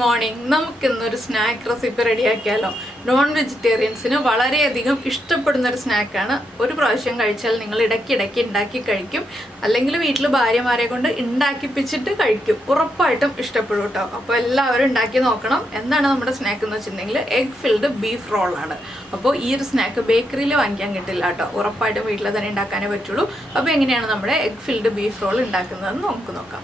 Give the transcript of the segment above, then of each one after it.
Morning. നമുക്കിന്നൊരു snack recipe റെഡിയാക്കിയാലോ. Non വെജിറ്റേറിയൻസിന് വളരെയധികം ഇഷ്ടപ്പെടുന്ന ഒരു സ്നാക്കാണ്. ഒരു പ്രാവശ്യം കഴിച്ചാൽ നിങ്ങൾ ഇടയ്ക്കിടയ്ക്ക് ഉണ്ടാക്കി കഴിക്കും, അല്ലെങ്കിൽ വീട്ടിൽ ഭാര്യമാരെ കൊണ്ട് ഉണ്ടാക്കിപ്പിച്ചിട്ട് കഴിക്കും. ഉറപ്പായിട്ടും ഇഷ്ടപ്പെടും കേട്ടോ. അപ്പോൾ എല്ലാവരും ഉണ്ടാക്കി നോക്കണം. എന്താണ് നമ്മുടെ സ്നാക്ക് എന്ന് വെച്ചിട്ടുണ്ടെങ്കിൽ എഗ് ഫിൽഡ് ബീഫ് റോളാണ്. അപ്പോൾ ഈ ഒരു സ്നാക്ക് ബേക്കറിയിൽ വാങ്ങിക്കാൻ കിട്ടില്ല കേട്ടോ. ഉറപ്പായിട്ടും വീട്ടിൽ തന്നെ ഉണ്ടാക്കാനേ പറ്റുള്ളൂ. അപ്പോൾ എങ്ങനെയാണ് നമ്മുടെ എഗ് ഫിൽഡ് ബീഫ് റോൾ ഉണ്ടാക്കുന്നതെന്ന് നമുക്ക് നോക്കാം.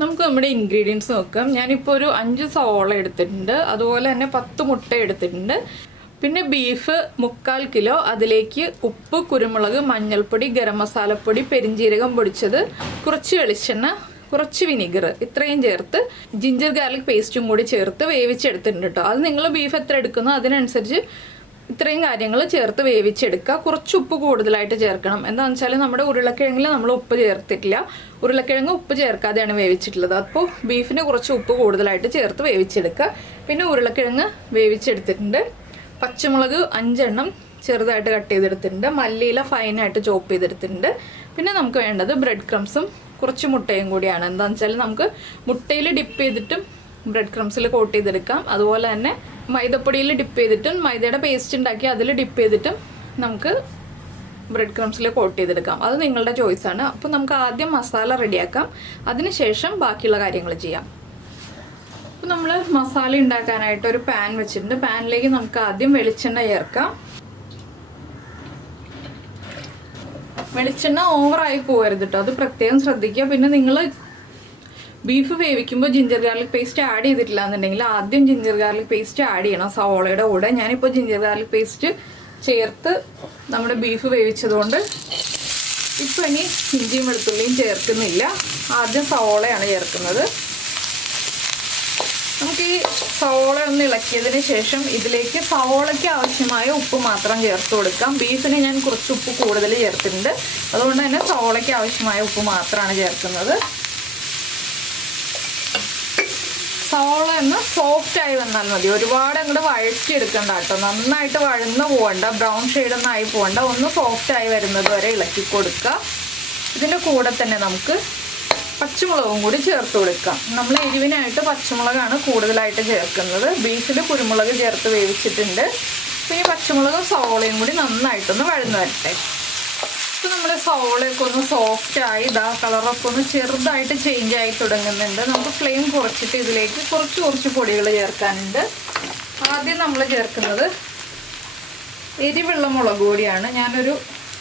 നമുക്ക് നമ്മുടെ ഇൻഗ്രീഡിയൻസ് നോക്കാം. ഞാനിപ്പോൾ ഒരു 5 സവോള എടുത്തിട്ടുണ്ട്, അതുപോലെ തന്നെ 10 മുട്ട എടുത്തിട്ടുണ്ട്. പിന്നെ ബീഫ് 3/4 കിലോ, അതിലേക്ക് ഉപ്പ്, കുരുമുളക്, മഞ്ഞൾപ്പൊടി, ഗരം മസാലപ്പൊടി, പെരിഞ്ജീരകം പൊടിച്ചത്, കുറച്ച് വെളിച്ചെണ്ണ, കുറച്ച് വിനീഗർ, ഇത്രയും ചേർത്ത് ജിഞ്ചർ ഗാർലിക് പേസ്റ്റും കൂടി ചേർത്ത് വേവിച്ചെടുത്തിട്ടുണ്ട് കേട്ടോ. അത് നിങ്ങൾ ബീഫ് എത്ര എടുക്കുന്നോ അതിനനുസരിച്ച് ഇത്രയും കാര്യങ്ങൾ ചേർത്ത് വേവിച്ചെടുക്കുക. കുറച്ച് ഉപ്പ് കൂടുതലായിട്ട് ചേർക്കണം. എന്താണെന്ന് വെച്ചാൽ നമ്മുടെ ഉരുളക്കിഴങ്ങിൽ നമ്മൾ ഉപ്പ് ചേർത്തിട്ടില്ല. ഉരുളക്കിഴങ്ങ് ഉപ്പ് ചേർക്കാതെയാണ് വേവിച്ചിട്ടുള്ളത്. അപ്പോൾ ബീഫിന് കുറച്ച് ഉപ്പ് കൂടുതലായിട്ട് ചേർത്ത് വേവിച്ചെടുക്കുക. പിന്നെ ഉരുളക്കിഴങ്ങ് വേവിച്ചെടുത്തിട്ടുണ്ട്. പച്ചമുളക് 5 എണ്ണം ചെറുതായിട്ട് കട്ട് ചെയ്തെടുത്തിട്ടുണ്ട്. മല്ലിയില ഫൈനായിട്ട് ചോപ്പ് ചെയ്തെടുത്തിട്ടുണ്ട്. പിന്നെ നമുക്ക് വേണ്ടത് ബ്രെഡ് ക്രംസും കുറച്ച് മുട്ടയും കൂടിയാണ്. എന്താണെന്ന് വെച്ചാൽ നമുക്ക് മുട്ടയിൽ ഡിപ്പ് ചെയ്തിട്ടും ബ്രെഡ് ക്രംസിൽ കോട്ട് ചെയ്തെടുക്കാം. അതുപോലെ തന്നെ മൈദപ്പൊടിയിൽ ഡിപ്പ് ചെയ്തിട്ടും മൈദയുടെ പേസ്റ്റ് ഉണ്ടാക്കി അതിൽ ഡിപ്പ് ചെയ്തിട്ടും നമുക്ക് ബ്രെഡ് ക്രംസിൽ കോട്ട് ചെയ്തെടുക്കാം. അത് നിങ്ങളുടെ ചോയ്സാണ്. അപ്പോൾ നമുക്ക് ആദ്യം മസാല റെഡിയാക്കാം, അതിനുശേഷം ബാക്കിയുള്ള കാര്യങ്ങൾ ചെയ്യാം. അപ്പോൾ നമ്മൾ മസാല ഉണ്ടാക്കാനായിട്ട് ഒരു പാൻ വെച്ചിട്ടുണ്ട്. പാനിലേക്ക് നമുക്ക് ആദ്യം വെളിച്ചെണ്ണ ചേർക്കാം. വെളിച്ചെണ്ണ ഓവറായി പോകരുത് കേട്ടോ, അത് പ്രത്യേകം ശ്രദ്ധിക്കുക. പിന്നെ നിങ്ങൾ ബീഫ് വേവിക്കുമ്പോൾ ജിഞ്ചർ ഗാർലിക് പേസ്റ്റ് ആഡ് ചെയ്തിട്ടില്ല എന്നുണ്ടെങ്കിൽ ആദ്യം ജിഞ്ചർ ഗാർലിക് പേസ്റ്റ് ആഡ് ചെയ്യണം സവോളയുടെ കൂടെ. ഞാനിപ്പോൾ ജിഞ്ചർ ഗാർലിക് പേസ്റ്റ് ചേർത്ത് നമ്മുടെ ബീഫ് വേവിച്ചതുകൊണ്ട് ഇപ്പോൾ ഇനി ഇഞ്ചിയും വെളുത്തുള്ളിയും ചേർക്കുന്നില്ല. ആദ്യം സവോളയാണ് ചേർക്കുന്നത്. നമുക്ക് ഈ സവോള ഒന്ന് ഇളക്കിയതിന് ശേഷം ഇതിലേക്ക് സവോളയ്ക്ക് ആവശ്യമായ ഉപ്പ് മാത്രം ചേർത്ത് കൊടുക്കാം. ബീഫിന് ഞാൻ കുറച്ച് ഉപ്പ് കൂടുതൽ ചേർത്തിട്ടുണ്ട്, അതുകൊണ്ട് തന്നെ സവോളയ്ക്ക് ആവശ്യമായ ഉപ്പ് മാത്രമാണ് ചേർക്കുന്നത്. സവോള ഒന്ന് സോഫ്റ്റായി വന്നാൽ മതി. ഒരുപാട് അങ്ങോട്ട് വഴറ്റിയെടുക്കണ്ട കേട്ടോ. നന്നായിട്ട് വഴന്ന് പോകണ്ട, ബ്രൗൺ ഷെയ്ഡൊന്നും ആയി പോകണ്ട. ഒന്ന് സോഫ്റ്റായി വരുന്നത് വരെ ഇളക്കി കൊടുക്കുക. ഇതിൻ്റെ കൂടെ തന്നെ നമുക്ക് പച്ചമുളകും കൂടി ചേർത്ത് കൊടുക്കാം. നമ്മൾ എരിവിനായിട്ട് പച്ചമുളകാണ് കൂടുതലായിട്ട് ചേർക്കുന്നത്. ബീഫിൽ കുരുമുളക് ചേർത്ത് വേവിച്ചിട്ടുണ്ട്. പിന്നെ പച്ചമുളകും സവോളയും കൂടി നന്നായിട്ടൊന്ന് വഴന്ന് വരട്ടെ. ഇപ്പോൾ നമ്മുടെ സവോളയൊക്കെ ഒന്ന് സോഫ്റ്റായി കളറൊക്കെ ഒന്ന് ചെറുതായിട്ട് ചേഞ്ച് ആയി തുടങ്ങുന്നുണ്ട്. നമുക്ക് ഫ്ലെയിം കുറച്ചിട്ട് ഇതിലേക്ക് കുറച്ച് പൊടികൾ ചേർക്കാനുണ്ട്. ആദ്യം നമ്മൾ ചേർക്കുന്നത് എരിവുള്ള മുളക് പൊടിയാണ്. ഞാനൊരു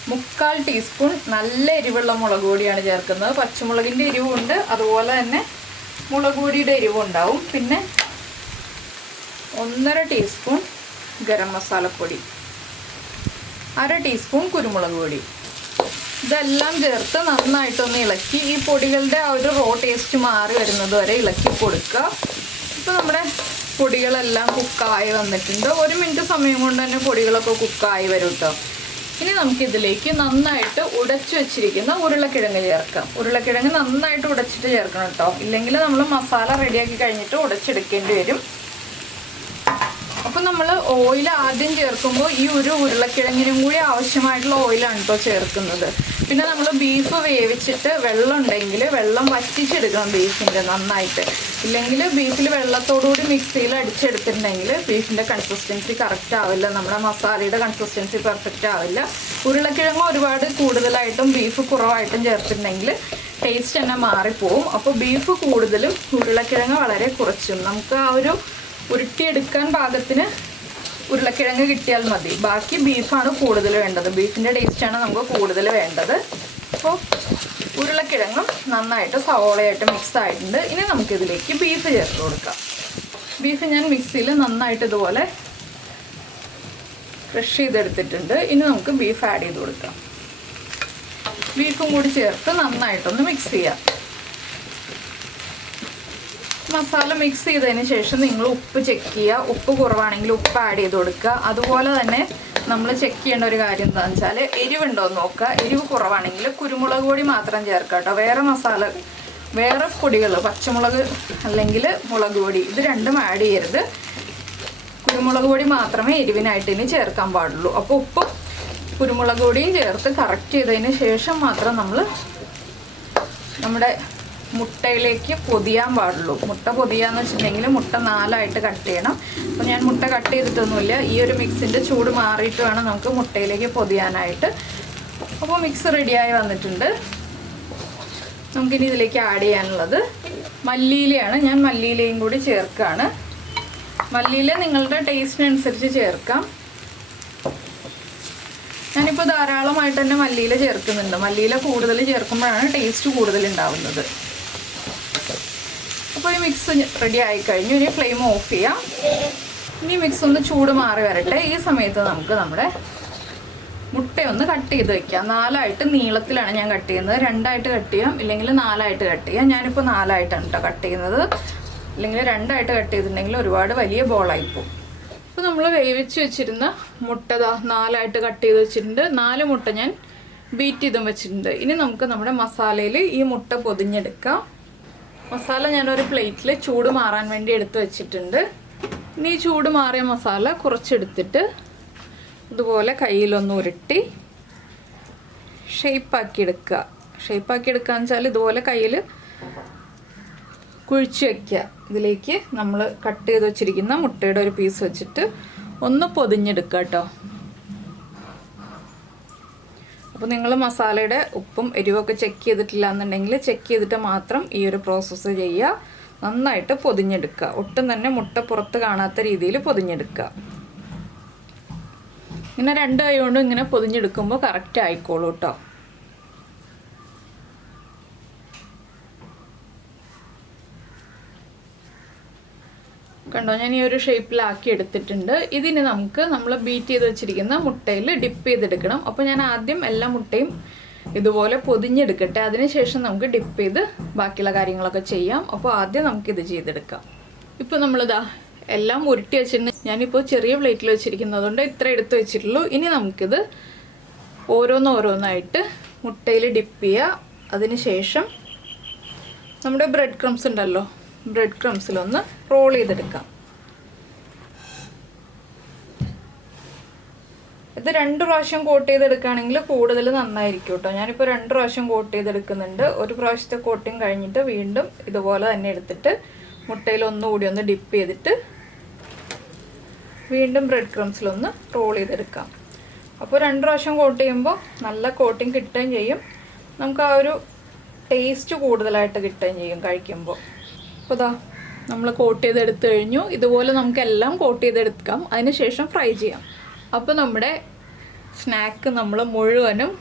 3/4 ടീസ്പൂൺ നല്ല എരിവുള്ള മുളക് പൊടിയാണ് ചേർക്കുന്നത്. പച്ചമുളകിൻ്റെ എരിവുണ്ട്, അതുപോലെ തന്നെ മുളക് പൊടിയുടെ എരിവുണ്ടാവും. പിന്നെ 1.5 ടീസ്പൂൺ ഗരം മസാലപ്പൊടി, 1/2 ടീസ്പൂൺ കുരുമുളക് പൊടി, ഇതെല്ലാം ചേർത്ത് നന്നായിട്ടൊന്ന് ഇളക്കി ഈ പൊടികളുടെ ആ ഒരു റോ ടേസ്റ്റ് മാറി വരുന്നത് വരെ ഇളക്കി കൊടുക്കുക. ഇപ്പോൾ നമ്മുടെ പൊടികളെല്ലാം കുക്കായി വന്നിട്ടുണ്ട്. 1 മിനിറ്റ് സമയം കൊണ്ട് തന്നെ പൊടികളൊക്കെ കുക്കായി വരും കേട്ടോ. ഇനി നമുക്കിതിലേക്ക് നന്നായിട്ട് ഉടച്ചു വെച്ചിരിക്കുന്ന ഉരുളക്കിഴങ്ങ് ചേർക്കാം. ഉരുളക്കിഴങ്ങ് നന്നായിട്ട് ഉടച്ചിട്ട് ചേർക്കണം കേട്ടോ, ഇല്ലെങ്കിൽ നമ്മൾ മസാല റെഡിയാക്കി കഴിഞ്ഞിട്ട് ഉടച്ചെടുക്കേണ്ടി വരും. അപ്പോൾ നമ്മൾ ഓയിൽ ആദ്യം ചേർക്കുമ്പോൾ ഈ ഒരു ഉരുളക്കിഴങ്ങിനും കൂടി ആവശ്യമായിട്ടുള്ള ഓയിലാണ് കേട്ടോ ചേർക്കുന്നത്. പിന്നെ നമ്മൾ ബീഫ് വേവിച്ചിട്ട് വെള്ളം ഉണ്ടെങ്കിൽ വെള്ളം വറ്റിച്ചെടുക്കണം ബീഫിൻ്റെ നന്നായിട്ട്. ഇല്ലെങ്കിൽ ബീഫിൽ വെള്ളത്തോടുകൂടി മിക്സിയിൽ അടിച്ചെടുത്തിട്ടുണ്ടെങ്കിൽ ബീഫിൻ്റെ കൺസിസ്റ്റൻസി കറക്റ്റ് ആവില്ല, നമ്മുടെ മസാലയുടെ കൺസിസ്റ്റൻസി പെർഫെക്റ്റ് ആവില്ല. ഉരുളക്കിഴങ്ങ് ഒരുപാട് കൂടുതലായിട്ടും ബീഫ് കുറവായിട്ടും ചേർത്തിട്ടുണ്ടെങ്കിൽ ടേസ്റ്റ് തന്നെ മാറിപ്പോവും. അപ്പോൾ ബീഫ് കൂടുതലും ഉരുളക്കിഴങ്ങ് വളരെ കുറച്ചും നമുക്ക് ആ ഒരു ഉരുട്ടിയെടുക്കാൻ പാകത്തിന് ഉരുളക്കിഴങ്ങ് കിട്ടിയാൽ മതി. ബാക്കി ബീഫാണ് കൂടുതൽ വേണ്ടത്, ബീഫിൻ്റെ ടേസ്റ്റാണ് നമുക്ക് കൂടുതൽ വേണ്ടത്. അപ്പോൾ ഉരുളക്കിഴങ്ങും നന്നായിട്ട് സവോളയായിട്ട് മിക്സ് ആയിട്ടുണ്ട്. ഇനി നമുക്കിതിലേക്ക് ബീഫ് ചേർത്ത് കൊടുക്കാം. ബീഫ് ഞാൻ മിക്സിയിൽ നന്നായിട്ട് ഇതുപോലെ ക്രഷ് ചെയ്തെടുത്തിട്ടുണ്ട്. ഇനി നമുക്ക് ബീഫ് ആഡ് ചെയ്ത് കൊടുക്കാം. ബീഫും കൂടി ചേർത്ത് നന്നായിട്ടൊന്ന് മിക്സ് ചെയ്യാം. മസാല മിക്സ് ചെയ്തതിന് ശേഷം നിങ്ങൾ ഉപ്പ് ചെക്ക് ചെയ്യുക. ഉപ്പ് കുറവാണെങ്കിൽ ഉപ്പ് ആഡ് ചെയ്ത് കൊടുക്കുക. അതുപോലെ തന്നെ നമ്മൾ ചെക്ക് ചെയ്യേണ്ട ഒരു കാര്യം എന്താണെന്ന് വെച്ചാൽ എരിവുണ്ടോ എന്ന് നോക്കുക. എരിവ് കുറവാണെങ്കിൽ കുരുമുളക് പൊടി മാത്രം ചേർക്കുക കേട്ടോ. വേറെ പൊടികൾ പച്ചമുളക് അല്ലെങ്കിൽ മുളക് പൊടി ഇത് രണ്ടും ആഡ് ചെയ്യരുത്. കുരുമുളക് പൊടി മാത്രമേ എരിവിനായിട്ട് ഇനി ചേർക്കാൻ പാടുള്ളൂ. അപ്പോൾ ഉപ്പും കുരുമുളക് പൊടിയും ചേർത്ത് കറക്റ്റ് ചെയ്തതിന് ശേഷം മാത്രം നമ്മൾ നമ്മുടെ മുട്ടയിലേക്ക് പൊതിയാൻ പാടുള്ളൂ. മുട്ട പൊതിയാന്ന് വെച്ചിട്ടുണ്ടെങ്കിൽ മുട്ട 4ആയിട്ട് കട്ട് ചെയ്യണം. അപ്പോൾ ഞാൻ മുട്ട കട്ട് ചെയ്തിട്ടൊന്നുമില്ല. ഈ ഒരു മിക്സിൻ്റെ ചൂട് മാറിയിട്ട് വേണം നമുക്ക് മുട്ടയിലേക്ക് പൊതിയാനായിട്ട്. അപ്പോൾ മിക്സ് റെഡിയായി വന്നിട്ടുണ്ട്. നമുക്കിനി ഇതിലേക്ക് ആഡ് ചെയ്യാനുള്ളത് മല്ലിയിലയാണ്. ഞാൻ മല്ലിയിലയും കൂടി ചേർക്കുകയാണ്. മല്ലിയില നിങ്ങളുടെ ടേസ്റ്റിനനുസരിച്ച് ചേർക്കാം. ഞാനിപ്പോൾ ധാരാളമായിട്ട് തന്നെ മല്ലിയില ചേർക്കുന്നുണ്ട്. മല്ലിയില കൂടുതൽ ചേർക്കുമ്പോഴാണ് ടേസ്റ്റ് കൂടുതൽ ഉണ്ടാവുന്നത്. അപ്പോൾ ഈ മിക്സ് റെഡി ആയിക്കഴിഞ്ഞു. ഇനി ഫ്ലെയിം ഓഫ് ചെയ്യാം. ഇനി മിക്സ് ഒന്ന് ചൂട് മാറി വരട്ടെ. ഈ സമയത്ത് നമുക്ക് നമ്മുടെ മുട്ടയൊന്ന് കട്ട് ചെയ്ത് വെക്കാം. 4ആയിട്ട് നീളത്തിലാണ് ഞാൻ കട്ട് ചെയ്യുന്നത്. 2ആയിട്ട് കട്ട് ചെയ്യാം, ഇല്ലെങ്കിൽ 4ആയിട്ട് കട്ട് ചെയ്യാം. ഞാനിപ്പോൾ 4ആയിട്ടാണ് കേട്ടോ കട്ട് ചെയ്യുന്നത്. അല്ലെങ്കിൽ 2ആയിട്ട് കട്ട് ചെയ്തിട്ടുണ്ടെങ്കിൽ ഒരുപാട് വലിയ ബോളായിപ്പോവും. അപ്പോൾ നമ്മൾ വേവിച്ച് വെച്ചിരുന്ന മുട്ട 4ആയിട്ട് കട്ട് ചെയ്ത് വെച്ചിട്ടുണ്ട്. 4 മുട്ട ഞാൻ ബീറ്റ് ചെയ്തും വെച്ചിട്ടുണ്ട്. ഇനി നമുക്ക് നമ്മുടെ മസാലയിൽ ഈ മുട്ട പൊതിഞ്ഞെടുക്കാം. മസാല ഞാനൊരു പ്ലേറ്റിൽ ചൂട് മാറാൻ വേണ്ടി എടുത്ത് വെച്ചിട്ടുണ്ട്. ഇനി ഈ ചൂട് മാറിയ മസാല കുറച്ചെടുത്തിട്ട് ഇതുപോലെ കയ്യിലൊന്ന് ഉരുട്ടി ഷേപ്പാക്കി എടുക്കുക. ഷേപ്പാക്കി എടുക്കുകയെന്ന് വെച്ചാൽ ഇതുപോലെ കയ്യിൽ കുഴിച്ച് വയ്ക്കുക. ഇതിലേക്ക് നമ്മൾ കട്ട് ചെയ്ത് വെച്ചിരിക്കുന്ന മുട്ടയുടെ ഒരു പീസ് വെച്ചിട്ട് ഒന്ന് പൊതിഞ്ഞെടുക്കുക കേട്ടോ. അപ്പോൾ നിങ്ങൾ മസാലയുടെ ഉപ്പും എരിവൊക്കെ ചെക്ക് ചെയ്തിട്ടില്ല എന്നുണ്ടെങ്കിൽ ചെക്ക് ചെയ്തിട്ട് മാത്രം ഈ ഒരു പ്രോസസ്സ് ചെയ്യുക. നന്നായിട്ട് പൊതിഞ്ഞെടുക്കുക. ഒട്ടും തന്നെ മുട്ട പുറത്ത് കാണാത്ത രീതിയിൽ പൊതിഞ്ഞെടുക്കുക. ഇങ്ങനെ 2 കൈ കൊണ്ടും ഇങ്ങനെ പൊതിഞ്ഞെടുക്കുമ്പോൾ കറക്റ്റ് ആയിക്കോളൂ കേട്ടോ. കണ്ടോ, ഞാൻ ഈ ഒരു ഷേപ്പിലാക്കി എടുത്തിട്ടുണ്ട്. ഇതിന് നമുക്ക് നമ്മൾ ബീറ്റ് ചെയ്ത് വെച്ചിരിക്കുന്ന മുട്ടയിൽ ഡിപ്പ് ചെയ്തെടുക്കണം. അപ്പോൾ ഞാൻ ആദ്യം എല്ലാ മുട്ടയും ഇതുപോലെ പൊതിഞ്ഞെടുക്കട്ടെ. അതിനുശേഷം നമുക്ക് ഡിപ്പ് ചെയ്ത് ബാക്കിയുള്ള കാര്യങ്ങളൊക്കെ ചെയ്യാം. അപ്പോൾ ആദ്യം നമുക്കിത് ചെയ്തെടുക്കാം. ഇപ്പോൾ നമ്മളിതാ എല്ലാം ഉരുട്ടി വെച്ചിട്ടുണ്ട്. ഞാനിപ്പോൾ ചെറിയ പ്ലേറ്റിൽ വെച്ചിരിക്കുന്നതുകൊണ്ട് ഇത്ര എടുത്ത് വെച്ചിട്ടുള്ളൂ. ഇനി നമുക്കിത് ഓരോന്നായിട്ട് മുട്ടയിൽ ഡിപ്പ് ചെയ്യുക. അതിനുശേഷം നമ്മുടെ ബ്രെഡ് ക്രംസ് ഉണ്ടല്ലോ, ബ്രെഡ് ക്രംസിലൊന്ന് റോൾ ചെയ്തെടുക്കാം. ഇത് 2 പ്രാവശ്യം കോട്ട് ചെയ്തെടുക്കുകയാണെങ്കിൽ കൂടുതൽ നന്നായിരിക്കും കേട്ടോ. ഞാനിപ്പോൾ 2 പ്രാവശ്യം കോട്ട് ചെയ്തെടുക്കുന്നുണ്ട്. ഒരു പ്രാവശ്യത്തെ കോട്ടിങ് കഴിഞ്ഞിട്ട് വീണ്ടും ഇതുപോലെ തന്നെ എടുത്തിട്ട് മുട്ടയിൽ ഒന്നുകൂടി ഒന്ന് ഡിപ്പ് ചെയ്തിട്ട് വീണ്ടും ബ്രെഡ് ക്രംസിലൊന്ന് റോൾ ചെയ്തെടുക്കാം. അപ്പോൾ 2 പ്രാവശ്യം കോട്ട് ചെയ്യുമ്പോൾ നല്ല കോട്ടിങ് കിട്ടുകയും ചെയ്യും. നമുക്ക് ആ ഒരു ടേസ്റ്റ് കൂടുതലായിട്ട് കിട്ടുകയും ചെയ്യും കഴിക്കുമ്പോൾ. അപ്പോൾ ഇതാ നമ്മൾ കോട്ട് ചെയ്തെടുത്ത് കഴിഞ്ഞു. ഇതുപോലെ നമുക്കെല്ലാം കോട്ട് ചെയ്തെടുക്കാം. അതിനുശേഷം ഫ്രൈ ചെയ്യാം. അപ്പോൾ നമ്മുടെ സ്നാക്ക് നമ്മൾ മുഴുവനും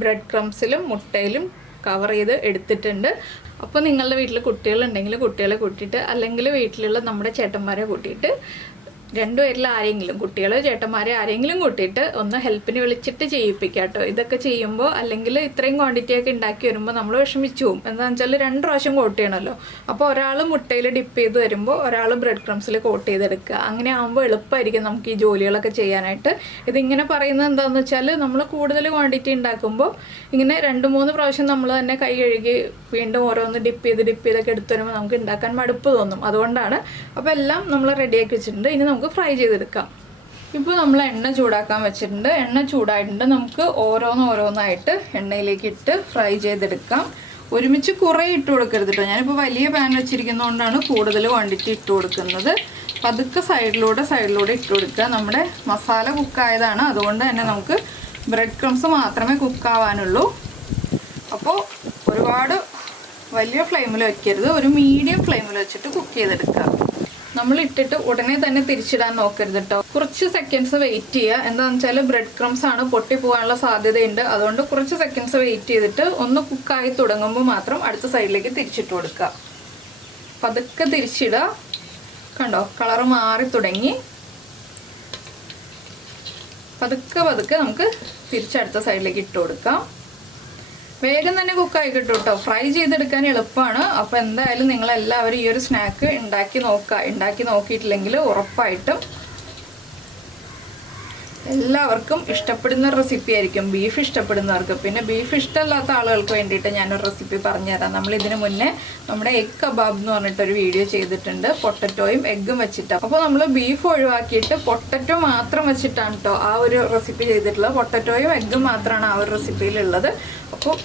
ബ്രെഡ് ക്രംസിലും മുട്ടയിലും കവർ ചെയ്ത് എടുത്തിട്ടുണ്ട്. അപ്പോൾ നിങ്ങളുടെ വീട്ടിൽ കുട്ടികളുണ്ടെങ്കിൽ കുട്ടികളെ കൂട്ടിയിട്ട്, അല്ലെങ്കിൽ വീട്ടിലുള്ള നമ്മുടെ ചേട്ടന്മാരെ കൂട്ടിയിട്ട്, 2 പേരിൽ ആരെങ്കിലും, കുട്ടികൾ ചേട്ടന്മാരെ ആരെങ്കിലും കൂട്ടിയിട്ട് ഒന്ന് ഹെൽപ്പിന് വിളിച്ചിട്ട് ചെയ്യിപ്പിക്കുക കേട്ടോ. ഇതൊക്കെ ചെയ്യുമ്പോൾ അല്ലെങ്കിൽ ഇത്രയും ക്വാണ്ടിറ്റിയൊക്കെ ഉണ്ടാക്കി വരുമ്പോൾ നമ്മൾ വിഷമിച്ചു പോകും. എന്താണെന്ന് വെച്ചാൽ 2 പ്രാവശ്യം കോട്ട് ചെയ്യണമല്ലോ. അപ്പോൾ ഒരാൾ മുട്ടയിൽ ഡിപ്പ് ചെയ്ത് വരുമ്പോൾ ഒരാൾ ബ്രെഡ് ക്രംസിൽ കോട്ട് ചെയ്തെടുക്കുക. അങ്ങനെ ആകുമ്പോൾ എളുപ്പമായിരിക്കും നമുക്ക് ഈ ജോലികളൊക്കെ ചെയ്യാനായിട്ട്. ഇതിങ്ങനെ പറയുന്നത് എന്താണെന്ന് വെച്ചാൽ നമ്മൾ കൂടുതൽ ക്വാണ്ടിറ്റി ഉണ്ടാക്കുമ്പോൾ ഇങ്ങനെ 2-3 പ്രാവശ്യം നമ്മൾ തന്നെ കൈ കഴുകി വീണ്ടും ഓരോന്ന് ഡിപ്പ് ചെയ്തൊക്കെ എടുത്ത് വരുമ്പോൾ നമുക്ക് ഉണ്ടാക്കാൻ മടുപ്പ് തോന്നും. അതുകൊണ്ടാണ്. അപ്പോൾ എല്ലാം നമ്മൾ റെഡിയാക്കി വെച്ചിട്ടുണ്ട്. ഇനി നമുക്ക് ഫ്രൈ ചെയ്തെടുക്കാം. ഇപ്പോൾ നമ്മൾ എണ്ണ ചൂടാക്കാൻ വെച്ചിട്ടുണ്ട്. എണ്ണ ചൂടായിട്ടുണ്ട്. നമുക്ക് ഓരോന്നായിട്ട് എണ്ണയിലേക്ക് ഇട്ട് ഫ്രൈ ചെയ്തെടുക്കാം. ഒരുമിച്ച് കുറേ ഇട്ട് കൊടുക്കരുത് കേട്ടോ. ഞാനിപ്പോൾ വലിയ പാൻ വെച്ചിരിക്കുന്നതുകൊണ്ടാണ് കൂടുതൽ ക്വാണ്ടിറ്റി ഇട്ട് കൊടുക്കുന്നത്. പതുക്കെ സൈഡിലൂടെ ഇട്ട് കൊടുക്കുക. നമ്മുടെ മസാല കുക്കായതാണ്, അതുകൊണ്ട് തന്നെ നമുക്ക് ബ്രെഡ് ക്രംസ് മാത്രമേ കുക്കാവാനുള്ളൂ. അപ്പോൾ ഒരുപാട് വലിയ ഫ്ലെയിമിൽ വെക്കരുത്. ഒരു മീഡിയം ഫ്ലെയിമിൽ വെച്ചിട്ട് കുക്ക് ചെയ്തെടുക്കുക. നമ്മൾ ഇട്ടിട്ട് ഉടനെ തന്നെ തിരിച്ചിടാൻ നോക്കരുത് കേട്ടോ. കുറച്ച് സെക്കൻഡ്സ് വെയിറ്റ് ചെയ്യുക. എന്താണെന്ന് വെച്ചാൽ ബ്രെഡ് ക്രംസ് ആണ്, പൊട്ടിപ്പോകാനുള്ള സാധ്യതയുണ്ട്. അതുകൊണ്ട് കുറച്ച് സെക്കൻഡ്സ് വെയിറ്റ് ചെയ്തിട്ട് ഒന്ന് കുക്കായി തുടങ്ങുമ്പോൾ മാത്രം അടുത്ത സൈഡിലേക്ക് തിരിച്ചിട്ട് കൊടുക്കുക. പതുക്കെ തിരിച്ചിടുക. കണ്ടോ, കളറ് മാറി തുടങ്ങി. പതുക്കെ നമുക്ക് തിരിച്ചടുത്ത സൈഡിലേക്ക് ഇട്ട് കൊടുക്കാം. വേഗം തന്നെ കുക്കായി കിട്ടും കേട്ടോ. ഫ്രൈ ചെയ്തെടുക്കാൻ എളുപ്പമാണ്. അപ്പോൾ എന്തായാലും നിങ്ങളെല്ലാവരും ഈ ഒരു സ്നാക്ക് ഉണ്ടാക്കി നോക്കുക. ഉണ്ടാക്കി നോക്കിയിട്ടില്ലെങ്കിൽ ഉറപ്പായിട്ടും എല്ലാവർക്കും ഇഷ്ടപ്പെടുന്ന റെസിപ്പി ആയിരിക്കും. ബീഫ് ഇഷ്ടപ്പെടുന്നവർക്ക്. പിന്നെ ബീഫ് ഇഷ്ടമല്ലാത്ത ആളുകൾക്ക് വേണ്ടിയിട്ട് ഞാനൊരു റെസിപ്പി പറഞ്ഞുതരാം. നമ്മൾ ഇതിന് മുന്നേ നമ്മുടെ എഗ് കബാബ് എന്ന് പറഞ്ഞിട്ടൊരു വീഡിയോ ചെയ്തിട്ടുണ്ട്, പൊട്ടറ്റോയും എഗ്ഗും വെച്ചിട്ട്. അപ്പോൾ നമ്മൾ ബീഫ് ഒഴിവാക്കിയിട്ട് പൊട്ടറ്റോ മാത്രം വെച്ചിട്ടാണ് കേട്ടോ ആ ഒരു റെസിപ്പി ചെയ്തിട്ടുള്ളത്. പൊട്ടറ്റോയും എഗ്ഗും മാത്രമാണ് ആ ഒരു റെസിപ്പിയിലുള്ളത്. അപ്പോൾ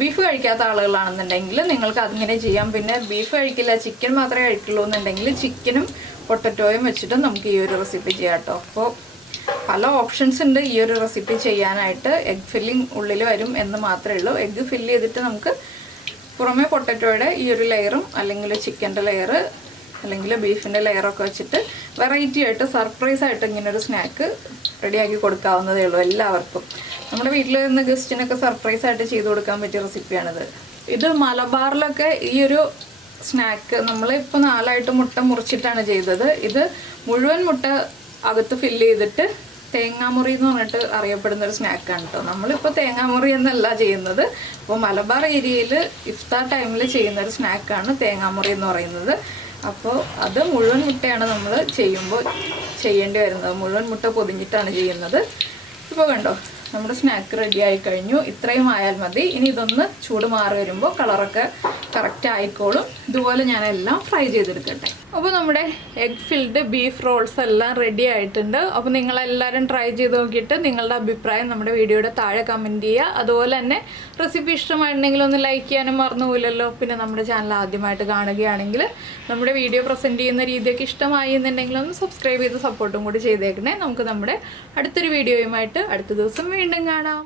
ബീഫ് കഴിക്കാത്ത ആളുകളാണെന്നുണ്ടെങ്കിൽ നിങ്ങൾക്ക് അതിങ്ങനെ ചെയ്യാം. പിന്നെ ബീഫ് കഴിക്കില്ല, ചിക്കൻ മാത്രമേ കഴിക്കുള്ളൂ എന്നുണ്ടെങ്കിൽ ചിക്കനും പൊട്ടറ്റോയും വെച്ചിട്ട് നമുക്ക് ഈ ഒരു റെസിപ്പി ചെയ്യാം കേട്ടോ. അപ്പോൾ പല ഓപ്ഷൻസ് ഉണ്ട് ഈ ഒരു റെസിപ്പി ചെയ്യാനായിട്ട്. എഗ് ഫില്ലിംഗ് ഉള്ളിൽ വരും എന്ന് മാത്രമേ ഉള്ളൂ. എഗ്ഗ് ഫില്ല് ചെയ്തിട്ട് നമുക്ക് പുറമെ പൊട്ടറ്റോയുടെ ഈ ഒരു ലെയറും അല്ലെങ്കിൽ ചിക്കൻ്റെ ലെയർ അല്ലെങ്കിൽ ബീഫിൻ്റെ ലെയറൊക്കെ വെച്ചിട്ട് വെറൈറ്റി ആയിട്ട് സർപ്രൈസ് ആയിട്ട് ഇങ്ങനൊരു സ്നാക്ക് റെഡിയാക്കി കൊടുക്കാവുന്നതേ ഉള്ളൂ എല്ലാവർക്കും. നമ്മുടെ വീട്ടിൽ വരുന്ന ഗസ്റ്റിനൊക്കെ സർപ്രൈസ് ആയിട്ട് ചെയ്ത് കൊടുക്കാൻ പറ്റിയ റെസിപ്പിയാണിത്. ഇത് മലബാറിലൊക്കെ ഈ ഒരു സ്നാക്ക് നമ്മളിപ്പോൾ 4 മുട്ട മുറിച്ചിട്ടാണ് ചെയ്തത്. ഇത് മുഴുവൻ മുട്ട അകത്ത് ഫില്ല് ചെയ്തിട്ട് തേങ്ങാമുറി എന്ന് പറഞ്ഞിട്ട് അറിയപ്പെടുന്ന ഒരു സ്നാക്കാണ് കേട്ടോ. നമ്മളിപ്പോൾ തേങ്ങാമുറി എന്നല്ല ചെയ്യുന്നത്. അപ്പോൾ മലബാർ ഏരിയയിൽ ഇഫ്താർ ടൈമിൽ ചെയ്യുന്നൊരു സ്നാക്കാണ് തേങ്ങാമുറി എന്ന് പറയുന്നത്. അപ്പോൾ അത് മുഴുവൻ മുട്ടയാണ് നമ്മൾ ചെയ്യുമ്പോൾ ചെയ്യേണ്ടി വരുന്നത്. മുഴുവൻ മുട്ട പൊതിഞ്ഞിട്ടാണ് ചെയ്യുന്നത്. ഇപ്പോൾ കണ്ടോ നമ്മുടെ സ്നാക്ക് റെഡി ആയി കഴിഞ്ഞു. ഇത്രയും ആയാൽ മതി. ഇനി ഇതൊന്ന് ചൂട് മാറി വരുമ്പോൾ കളറൊക്കെ കറക്റ്റ് ആയിക്കോളും. ഇതുപോലെ ഞാനെല്ലാം ഫ്രൈ ചെയ്തെടുക്കട്ടെ. അപ്പോൾ നമ്മുടെ എഗ് ഫിൽഡ് ബീഫ് റോൾസ് എല്ലാം റെഡി ആയിട്ടുണ്ട്. അപ്പോൾ നിങ്ങളെല്ലാവരും ട്രൈ ചെയ്ത് നോക്കിയിട്ട് നിങ്ങളുടെ അഭിപ്രായം നമ്മുടെ വീഡിയോയുടെ താഴെ കമൻറ്റ് ചെയ്യുക. അതുപോലെ തന്നെ റെസിപ്പി ഇഷ്ടമായിട്ടുണ്ടെങ്കിൽ ഒന്ന് ലൈക്ക് ചെയ്യാനും മറന്നുപോയില്ലല്ലോ. പിന്നെ നമ്മുടെ ചാനൽ ആദ്യമായിട്ട് കാണുകയാണെങ്കിൽ നമ്മുടെ വീഡിയോ പ്രസൻറ്റ് ചെയ്യുന്ന രീതിയൊക്കെ ഇഷ്ടമായി എന്നുണ്ടെങ്കിൽ ഒന്ന് സബ്സ്ക്രൈബ് ചെയ്ത് സപ്പോർട്ടും കൂടി ചെയ്തേക്കണേ. നമുക്ക് നമ്മുടെ അടുത്തൊരു വീഡിയോയുമായിട്ട് അടുത്ത ദിവസം വീണ്ടും കാണാം.